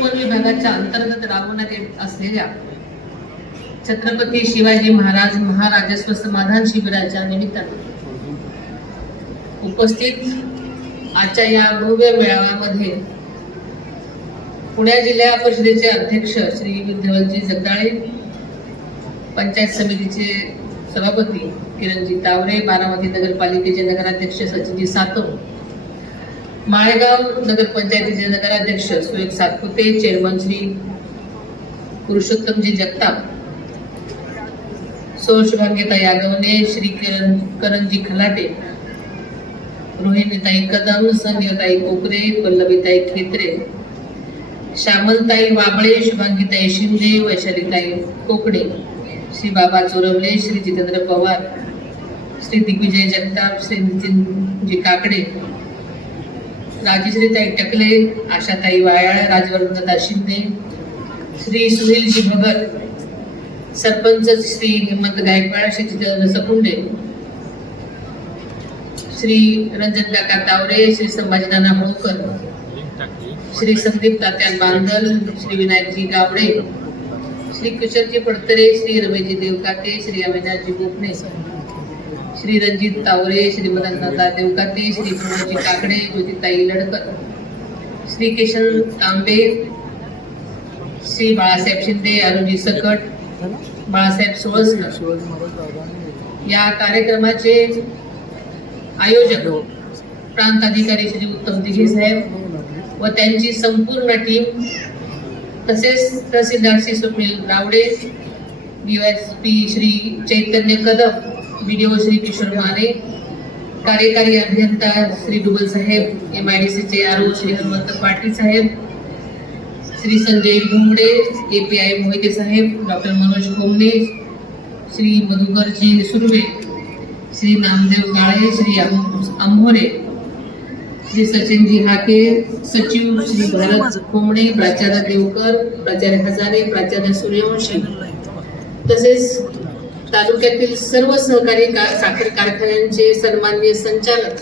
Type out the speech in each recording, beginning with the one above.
One विभागाच्या अंतर्गत राबवण्यात येत असलेल्या छत्रपती शिवाजी महाराज महाराजस्व समाधान शिबिराच्या निमित्ताने उपस्थित आजच्या या भव्य मेळाव्यामध्ये पुणे जिल्हा परिषदेचे अध्यक्ष श्री विद्यावंतजी जगदाळे, पंचायत समितीचे सभापती किरणजी तावरे, बारामती नगरपालिकेचे नगराध्यक्ष सचिनजी सातव, माळेगाव नगरपंचायतीचे नगराध्यक्ष सुरेख सातपुते, चेअरमन श्री पुरुषोत्तमजी जगताप, सौ शुभांगीता यादवने, श्री करणजी खलाटे, रोहिणीताई कदम, संध्याताई कोकरे, पल्लवीताई खेत्रे, श्यामलताई वाबळे, शुभांगीताई शिंदे, वैशालीताई कोकणे, श्री बाबा चोरवले, श्री जितेंद्र पवार, श्री दिग्विजय जगताप, श्री नितीनजी काकडे, राजश्रीताई टकले, आशाताई वायाळ, राजवर्धनदादा शिंदे, श्री सुनीलजी भगत, सरपंच श्री हेमंत गायकवाड, श्री जितेंद्र सपुंडे, श्री रंजन काका तावरे, श्री संभाजीनाना होळकर, श्री संदीप तात्या बांदल, श्री विनायकजी गावडे, श्री कुशलजी पडतरे, श्री रमेशजी देवकाते, श्री अविनाशजी गोपणे, श्री रणजित तावरे, श्री मदनदादा देवकाते, श्री पूर्णजी काकडे, ज्योतिताई लडकर, श्री केशव तांबे, श्री बाळासाहेब शिंदे, अरुणजी सकट, बाळासाहेब सोळसकर. या कार्यक्रमाचे आयोजक प्रांत अधिकारी श्री उत्तम दिघे साहेब व त्यांची संपूर्ण टीम, तसेच तहसीलदार श्री स्वप्नील रावडे, DSP श्री चैतन्य कदम, BDO श्री किशोर माने, कार्यकारी अभियंता श्री डुबल साहेब, MIDCचे RO श्री हनुमंत पाटील साहेब, श्री संजय घुमडे, API मोहिते साहेब, डॉक्टर मनोज कोमने, श्री मधुकरजी सुर्वे, श्री नामदेव काळे, श्री अंभोरे, श्री सचिनजी हाके, सचिव श्री भरत कोमणे, प्राचार्य देवकर, प्राचार्य हजारे, प्राचार्य सूर्यवंशी, तसेच तालुक्यातील सर्व सहकारी साखर कारखान्यांचे सन्माननीय संचालक,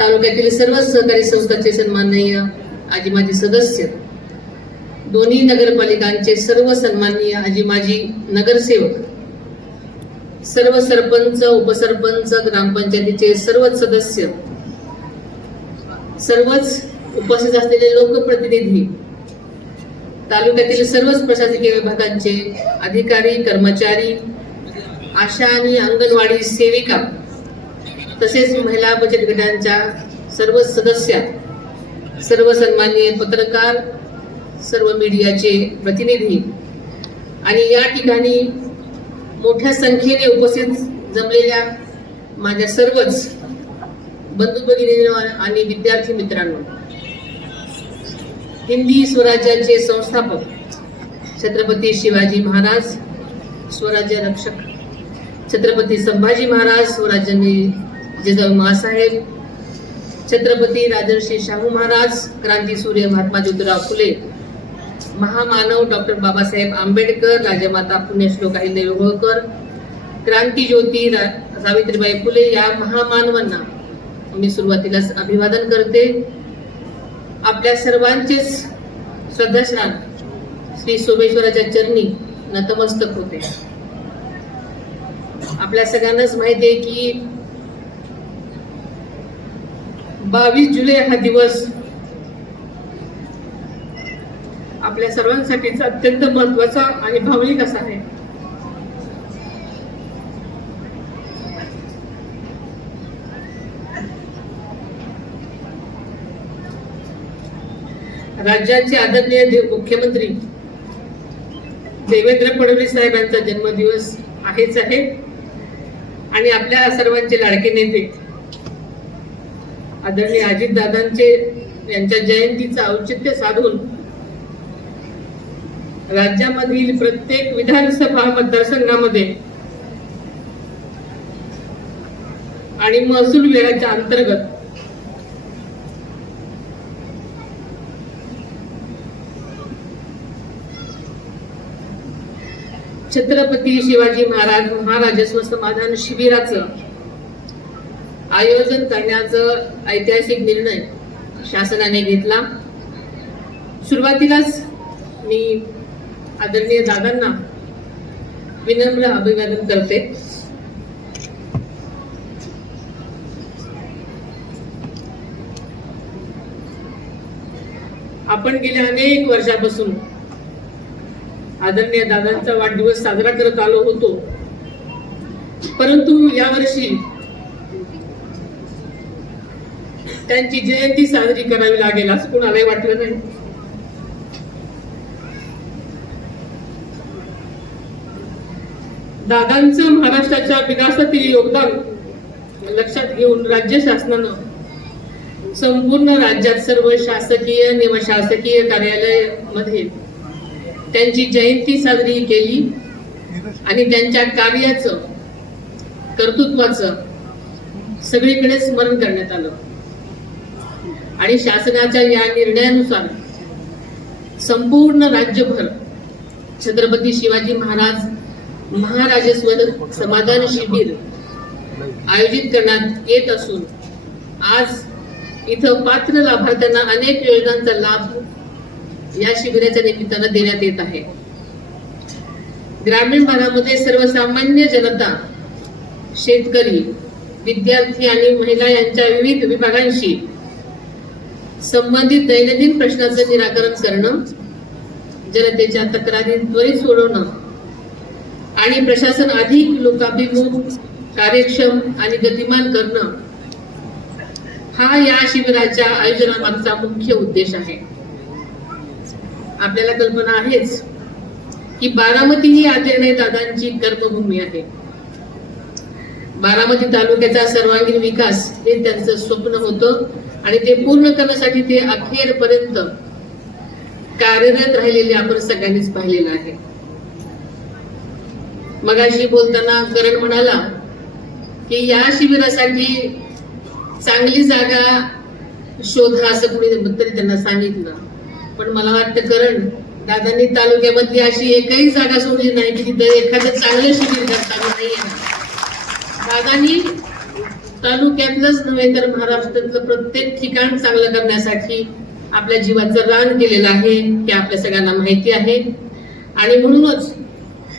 तालुक्यातील सर्व सहकारी संस्थांचे सन्माननीय आजी माजी सदस्य, दोन्ही नगरपालिकांचे सर्व सन्माननीय आजी माजी नगरसेवक, सर्व सरपंच, उपसरपंच, ग्रामपंचायतीचे सर्वच सदस्य, सर्वच उपस्थित असलेले लोकप्रतिनिधी, तालुक्यातील सर्वच प्रशासकीय विभागांचे अधिकारी, कर्मचारी, आशा आणि अंगणवाडी सेविका, तसेच महिला बचत गटांच्या सर्व सदस्य, सर्व सन्माननीय पत्रकार, सर्व मीडियाचे प्रतिनिधी आणि या ठिकाणी मोठ्या संख्येने उपस्थित जमलेल्या माझ्या सर्वच बंधू भगिनींनो आणि विद्यार्थी मित्रांनो, हिंदी स्वराज्याचे संस्थापक छत्रपती शिवाजी महाराज स्वराज्य रक्षक, छत्रपती संभाजी महाराज स्वराज्य जिजाऊ माँसाहेब, छत्रपती राजर्षी शाहू महाराज, क्रांतीसूर्य महात्मा ज्योतिराव फुले, महामानव डॉक्टर बाबासाहेब आंबेडकर, राजमाता पुण्यश्लोक अहिल्यादेवी होळकर, क्रांतीज्योती सावित्रीबाई फुले या महामानवांना मी सुरुवातीलाच अभिवादन करते. आपल्या सर्वांचेच श्रद्धास्नान श्री सोमेश्वराच्या चरणी नतमस्तक होते. आपल्या सगळ्यांनाच माहिती आहे की 22 जुलै हा दिवस आपल्या सर्वांसाठीच अत्यंत महत्त्वाचा आणि भावनिक असा आहे. राज्याचे आदरणीय मुख्यमंत्री देवेंद्र फडणवीस साहेबांचा जन्मदिवस आहेच आहे आणि आपल्या सर्वांचे लाडके नेते आदरणीय अजितदादांचे यांच्या जयंतीचं औचित्य साधून राज्यामधील प्रत्येक विधानसभा मतदारसंघामध्ये आणि महसूल विभागाच्या अंतर्गत छत्रपती शिवाजी महाराज महाराजस्व समाधान शिबिराचं आयोजन करण्याचा ऐतिहासिक निर्णय शासनाने घेतला सुरुवातीलाच मी आदरणीय दादांना विनम्र अभिवादन करते. आपण गेल्या अनेक वर्षापासून आदरणीय दादांचा वाढदिवस साजरा करत आलो होतो, परंतु यावर्षी त्यांची जयंती साजरी करावी लागेल असं कोणालाही वाटलं नाही. दादांचं महाराष्ट्राच्या विकासातील योगदान लक्षात घेऊन राज्य शासनानं संपूर्ण राज्यात सर्व शासकीय निमशासकीय कार्यालयामध्ये त्यांची जयंती साजरी केली आणि त्यांच्या कार्याचं कर्तृत्वाचं सगळीकडे स्मरण करण्यात आलं. आणि शासनाच्या या निर्णयानुसार संपूर्ण राज्यभर छत्रपती शिवाजी महाराज महाराजेश्वर समाधान शिबिर आयोजित करण्यात येत असून आज इथं पात्र लाभार्थ्यांना अनेक योजनांचा लाभ या शिबिराच्या निमित्तानं देण्यात येत आहे. ग्रामीण भागामध्ये सर्वसामान्य जनता, शेतकरी, विद्यार्थी आणि महिला यांच्या विविध विभागांशी संबंधित दैनंदिन प्रश्नाचं निराकरण करणं, जनतेच्या तक्रारी त्वरित सोडवणं आणि प्रशासन अधिक लोकाभिमुख, कार्यक्षम आणि गतिमान करणं हा या शिबिराच्या आयोजनामागचा मुख्य उद्देश आहे. आपल्याला कल्पना आहेच की बारामती ही आदरणीय दादांची कर्मभूमी आहे. बारामती तालुक्याचा सर्वांगीण विकास हे त्यांचं स्वप्न होतं आणि ते पूर्ण करण्यासाठी ते अखेरपर्यंत कार्यरत राहिलेले आपण सगळ्यांनीच पाहिलेलं आहे. मगाशी बोलताना करण म्हणाला की या शिबिरासाठी चांगली जागा शोधा असं कुणी तरी त्यांना सांगितलं, पण मला वाटतं करण दादांनी तालुक्यामधली अशी एकही जागा सोडली नाही की तिथं एखादं चांगलं शिबिर करताना नाही. दादांनी तालुक्यातलंच नव्हे तर महाराष्ट्रातलं प्रत्येक ठिकाण चांगलं करण्यासाठी आपल्या जीवाचं रान केलेलं आहे हे आपल्या सगळ्यांना माहिती आहे. आणि म्हणूनच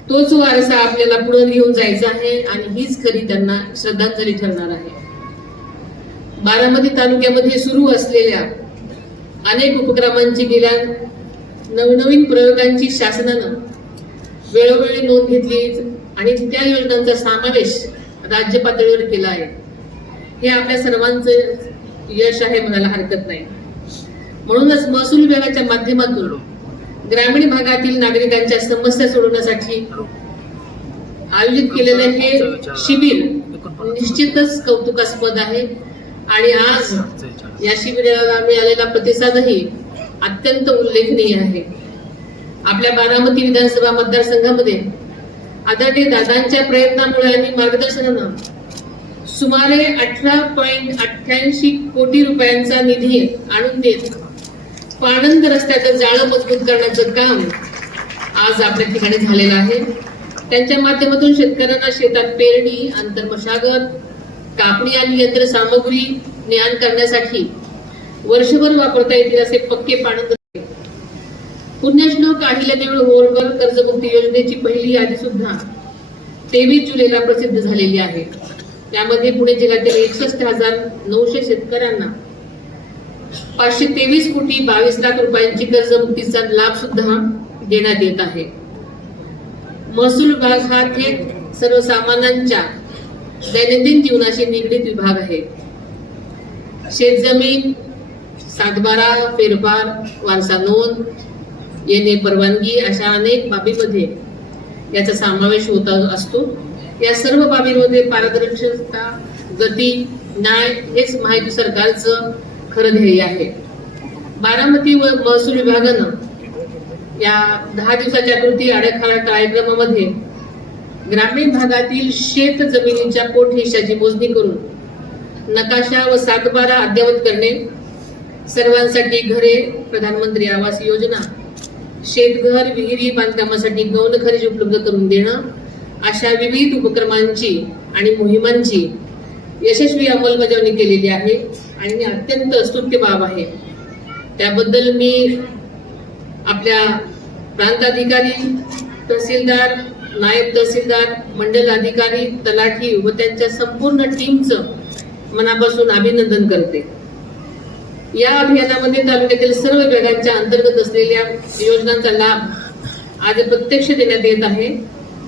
तोच वारसा आपल्याला पुढे घेऊन जायचा आहे आणि हीच खरी त्यांना श्रद्धांजली ठरणार आहे. बारामती तालुक्यामध्ये सुरू असलेल्या अनेक उपक्रमांची, गेल्या नवनवीन प्रयोगांची शासनानं वेळोवेळी नोंद घेतली आणि त्या योजनांचा समावेश राज्य पातळीवर केला आहे. हे आपल्या सर्वांचं यश आहे म्हणायला हरकत नाही. म्हणूनच महसूल विभागाच्या माध्यमातून ग्रामीण भागातील नागरिकांच्या समस्या सोडवण्यासाठी आयोजित केलेले हे शिबिर निश्चितच कौतुकास्पद आहे. आणि आज या शिबिराला मिळालेला प्रतिसादही अत्यंत उल्लेखनीय आहे. आपल्या बारामती विधानसभा मतदारसंघामध्ये आदरणीय दादांच्या प्रयत्नामुळे आणि मार्गदर्शनानं सुमारे 18.88 कोटी रुपयांचा निधी आणून देत पाणंद रस्त्याचं जाळं मजबूत करण्याचं काम आज आपल्या ठिकाणी झालेलं आहे. त्यांच्या माध्यमातून शेतकऱ्यांना शेतात पेरणी, आंतरमशागत, कापणी आणि यंत्रसामग्री ज्ञान करण्यासाठी वर्षभर वापरता येतील असे पक्के पाणंद. पुण्यश्लोक अहिल्यादेवी होळकर कर्जमुक्ती योजनेची पहिली यादी सुद्धा 23 जुलैला प्रसिद्ध झालेली आहे. त्यामध्ये पुणे जिल्ह्यातील 61,900 शेतकऱ्यांना 523 कोटी 22 लाख रुपयांची कर्जमुक्तीचा लाभ सुद्धा देण्यात येत आहे. महसूल विभाग हा थेट सर्वसामान्यांच्या दैनंदिन जीवनाशी निगडीत विभाग आहे. शेतजमीन, सातबारा, फेरफार, वारसा नोंद, येणे परवानगी अशा अनेक बाबीमध्ये याचा समावेश होत असतो. या सर्व बाबींमध्ये पारदर्शकता, गती, न्याय हेच महायुती सरकारचं खरं ध्येय आहे. बारामती व महसूल विभागानं या 10 दिवसाच्या कृती आराखडा कार्यक्रमामध्ये ग्रामीण भागातील शेत जमिनीच्या पोट हिश्शाची मोजणी करून नकाशा व सातबारा अद्ययावत करणे, सर्वांसाठी घरे, प्रधानमंत्री आवास योजना, शेतघर, विहिरी बांधकामासाठी गौण खनिज उपलब्ध करून देणं अशा विविध उपक्रमांची आणि मोहिमांची यशस्वी अंमलबजावणी केलेली आहे आणि अत्यंत स्तुत्य बाब आहे. त्याबद्दल मी आपल्या प्रांताधिकारी, तहसीलदार, नायब तहसीलदार, मंडल अधिकारी, तलाठी व त्यांच्या संपूर्ण टीमचं मनापासून अभिनंदन करते. या अभियानामध्ये तालुक्यातील सर्व विभागांच्या अंतर्गत असलेल्या योजनांचा लाभ आज प्रत्यक्ष देण्यात येत आहे.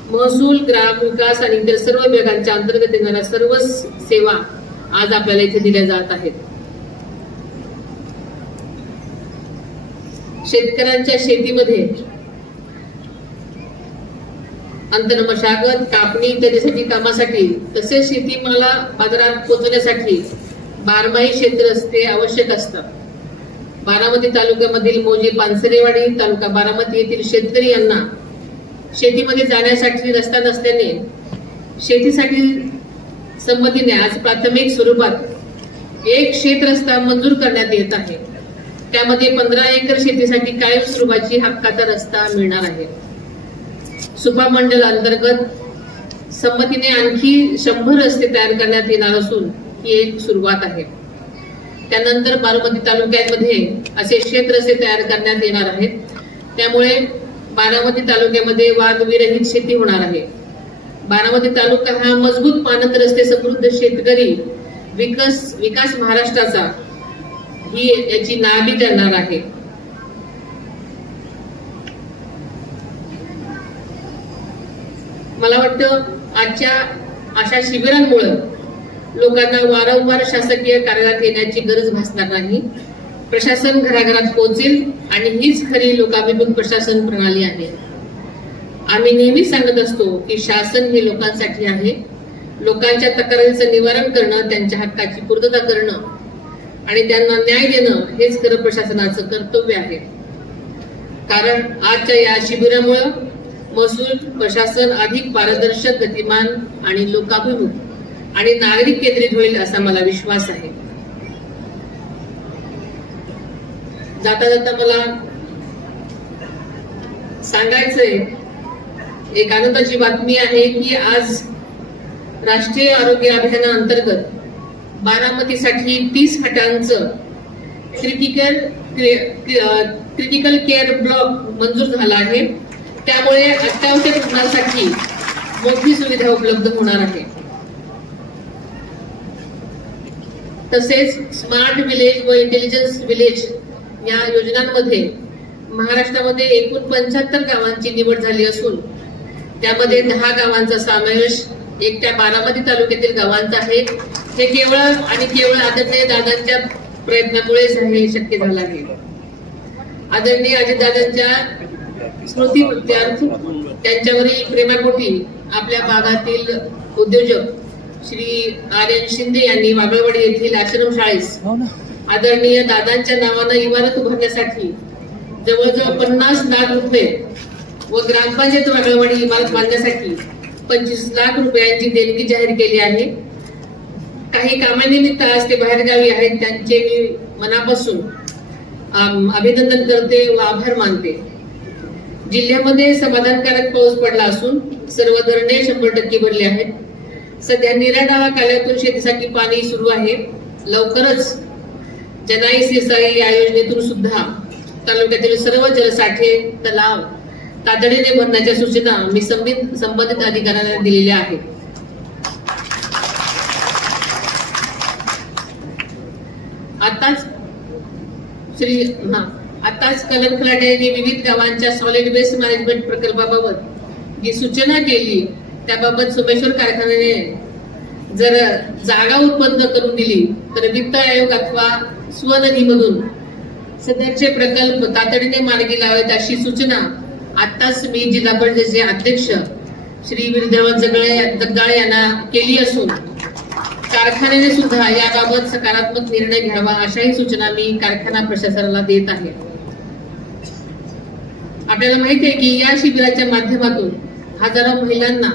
महसूल, ग्राम विकास आणि इतर सर्व विभागांच्या अंतर्गत येणाऱ्या सर्व सेवा आज आपल्याला इथे दिल्या जात आहेत. शेतकऱ्यांच्या शेतीमध्ये अंतर्मशागत, कापणी इत्यादीसाठी कामासाठी तसेच शेतीमाला बाजारात पोहोचवण्यासाठी बारमाही क्षेत्र असते आवश्यक असतात. बारामती तालुक्यामधील मोजे पानसरेवाडी तालुका बारामती येथील शेतकरी यांना शेतीमध्ये जाण्यासाठी रस्ता नसल्याने शेतीसाठी संमतीने आज प्राथमिक स्वरूपात एक शेत रस्ता मंजूर करण्यात येत आहे. त्यामध्ये 15 एकर शेतीसाठी कायम स्वरूपाची हक्काचा रस्ता मिळणार आहे. सुपा मंडल अंतर्गत संमतीने आणखी 100 रस्ते तयार करण्यात येणार असून ही एक सुरुवात आहे. त्यानंतर बारामती तालुक्यामध्ये असे शेत रस्ते तयार करण्यात येणार आहेत. त्यामुळे बारामती तालुक्यामध्ये वादविरहित शेती होणार आहे. बारामती तालुका हा मजबूत पाणंद रस्ते समृद्ध शेतकरी विकास महाराष्ट्राचा ही याची नावी ठरणार आहे. मला वाटतं आजच्या अशा शिबिरांमुळे लोकांना वारंवार शासकीय कार्यालयात येण्याची गरज भासणार नाही. प्रशासन घराघरात पोहोचेल आणि हीच खरी लोकाभिमुख प्रशासन प्रणाली आहे. आम्ही नेहमी सांगत असतो की शासन हे लोकांसाठी आहे. लोकांच्या तक्रारींचं निवारण करणं, त्यांच्या हक्काची पूर्तता करणं आणि त्यांना न्याय देणं हेच खरं प्रशासनाचं कर्तव्य आहे. कारण आजच्या या शिबिरामुळे महसूल प्रशासन अधिक पारदर्शक, गतिमान आणि लोकाभिमुख आणि नागरिक केंद्रित होईल असा मला विश्वास आहे. जाता जाता मला सांगायचंय, एक आनंदाची बातमी आहे की आज राष्ट्रीय आरोग्य अभियानाअंतर्गत बारामतीसाठी 30 खाटांचं क्रिटिकल केअर ब्लॉक मंजूर झाला आहे. त्यामुळे अत्यावश्यक रुग्णांसाठी मोठी सुविधा उपलब्ध होणार आहे. तसेच स्मार्ट विलेज व इंटेलिजन्स विलेज या योजनांमध्ये महाराष्ट्रामध्ये एकूण 75 गावांची निवड झाली असून त्यामध्ये 10 गावांचा समावेश एकट्या बारामती तालुक्यातील गावांचा आहे. हे केवळ आणि केवळ आदरणीय दादांच्या प्रयत्नामुळेच हे शक्य झालं आहे. आदरणीय अजितदादांच्या स्मृतीप्रित्यर्थ त्यांच्यावरील प्रेमापोटी आपल्या भागातील उद्योजक श्री आर्यन शिंदे यांनी वागळवाडी येथील आश्रमशाळेस आदरणीय दादांच्या नावानं इमारत उभारण्यासाठी जवळजवळ 50 लाख रुपये व ग्रामपंचायत वागळवाडी इमारत बांधण्यासाठी 25 लाख रुपयांची देणगी जाहीर केली आहे. काही कामानिमित्त आज ते बाहेरगावी आहेत, त्यांचे मी मनापासून अभिनंदन करते व आभार मानते. जिल्ह्यामध्ये समाधानकारक पाऊस पडला असून सर्व धरणे 100% भरले आहेत. सध्या निराळा कालव्यातून शेतीसाठी पाणी सुरू आहे. लवकरच जनाई सिंचाई या योजनेतून सुद्धा तालुक्यातील सर्व जलसाठे तलाव तातडीने भरण्याच्या सूचना मी संबंधित अधिकाऱ्यांना दिलेल्या आहेत. आताच कलमखलाटे यांनी विविध गावांच्या सॉलिड वेस्ट मॅनेजमेंट प्रकल्पाबाबत जी सूचना केली त्याबाबत सोमेश्वर कारखान्याने जर जागा उत्पन्न करून दिली तर वित्त आयोग अथवा स्वनिधीमधून सदरचे प्रकल्प तातडीने मार्गी लावावेत अशी सूचना आताच मी जिल्हा परिषदेचे अध्यक्ष श्री विरधवळ जगदाळे यांना केली असून कारखान्याने सुद्धा याबाबत सकारात्मक निर्णय घ्यावा अशाही सूचना मी कारखाना प्रशासनाला देत आहे. आपल्याला माहिती आहे की या शिबिराच्या माध्यमातून हजारो महिलांना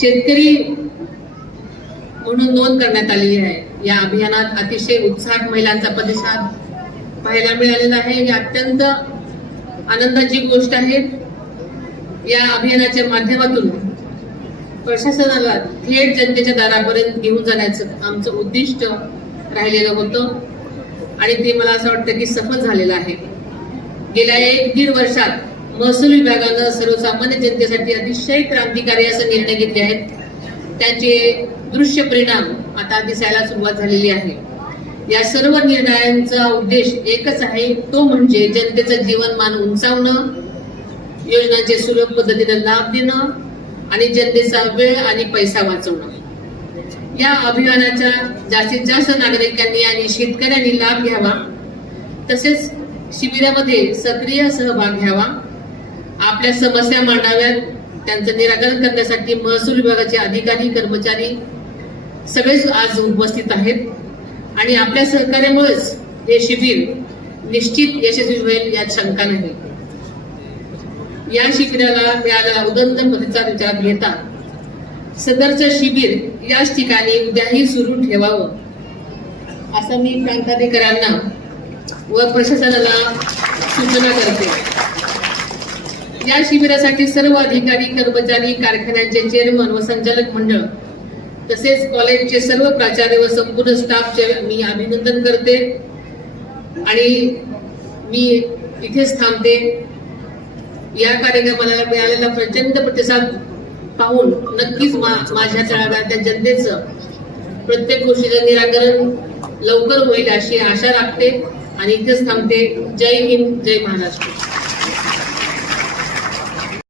शेतकरी म्हणून नोंद करण्यात आलेली आहे. या अभियानात अतिशय उत्साहात महिलांचा प्रतिसाद पाहायला मिळालेला आहे. ही अत्यंत आनंदाची गोष्ट आहे. या अभियानाच्या माध्यमातून प्रशासनाला थेट जनतेच्या दारापर्यंत घेऊन जाण्याचं आमचं उद्दिष्ट राहिलेलं होतं आणि ते मला असं वाटतं की सफल झालेलं आहे. गेल्या 1-1.5 वर्षात महसूल विभागानं सर्वसामान्य जनतेसाठी अतिशय क्रांतिकारी असे निर्णय घेतले आहेत. त्यांचे दृश्य परिणाम आता दिसायला सुरुवात झालेली आहे. या सर्व निर्णयांचा उद्देश एकच आहे, तो म्हणजे जनतेचं जीवनमान उंचावणं, योजनांचे सुलभ पद्धतीने लाभ देणं आणि जनतेचा वेळ आणि पैसा वाचवणं. या अभियानाचा जास्तीत जास्त नागरिकांनी आणि शेतकऱ्यांनी लाभ घ्यावा, तसेच शिबिरामध्ये सक्रिय सहभाग घ्यावा, आपल्या समस्या मांडाव्यात. त्यांचं निराकरण करण्यासाठी महसूल विभागाचे अधिकारी कर्मचारी सगळेच आज उपस्थित आहेत आणि आपल्या सहकार्यामुळेच हे शिबिर निश्चित यशस्वी होईल यात शंका नाही. या शिबिराला मिळालेला उदंड प्रतिसाद विचारात घेता सदरचं शिबिर याच ठिकाणी उद्याही सुरू ठेवावं असं मी प्रांताधिकाऱ्यांना व प्रशासनाला सूचना करते. या शिबिरासाठी सर्व अधिकारी कर्मचारी, कारखान्यांचे चेअरमन व संचालक मंडळ तसेच कॉलेजचे सर्व प्राचार्य व संपूर्ण स्टाफचे मी अभिनंदन करते आणि मी इथेच थांबते. या कार्यक्रमाला मिळालेला प्रचंड प्रतिसाद पाहून नक्कीच माझ्या तळागाळातल्या जनतेचं प्रत्येक गोष्टीचं निराकरण लवकर होईल अशी आशा राखते आणि इथेच थांबते. जय हिंद, जय महाराष्ट्र.